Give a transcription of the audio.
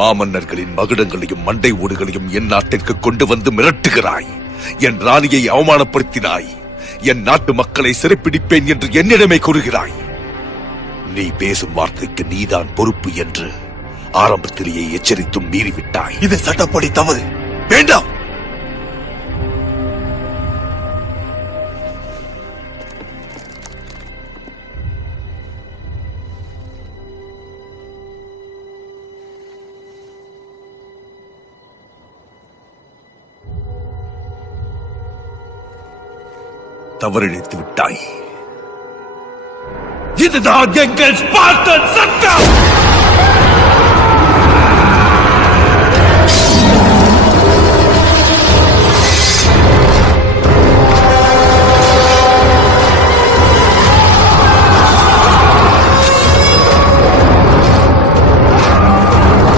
மாமன்னர்களின் மகுடங்களையும் மண்டை ஓடுகளையும் என் நாட்டிற்கு கொண்டு வந்து மிரட்டுகிறாய். என் ராணியை அவமானப்படுத்தினாய். என் நாட்டு மக்களை சிறைப்பிடிப்பேன் என்று என்னிடமே கூறுகிறாய். நீ பேசும் வார்த்தைக்கு நீதான் பொறுப்பு என்று ஆரம்பத்திலேயே எச்சரித்தும் மீறிவிட்டாய். இது சட்டப்படி தவறு. வேண்டாம். தவறிழைத்து விட்டாய். இதுதான் எங்கள் ஸ்பார்டன் சட்டம்.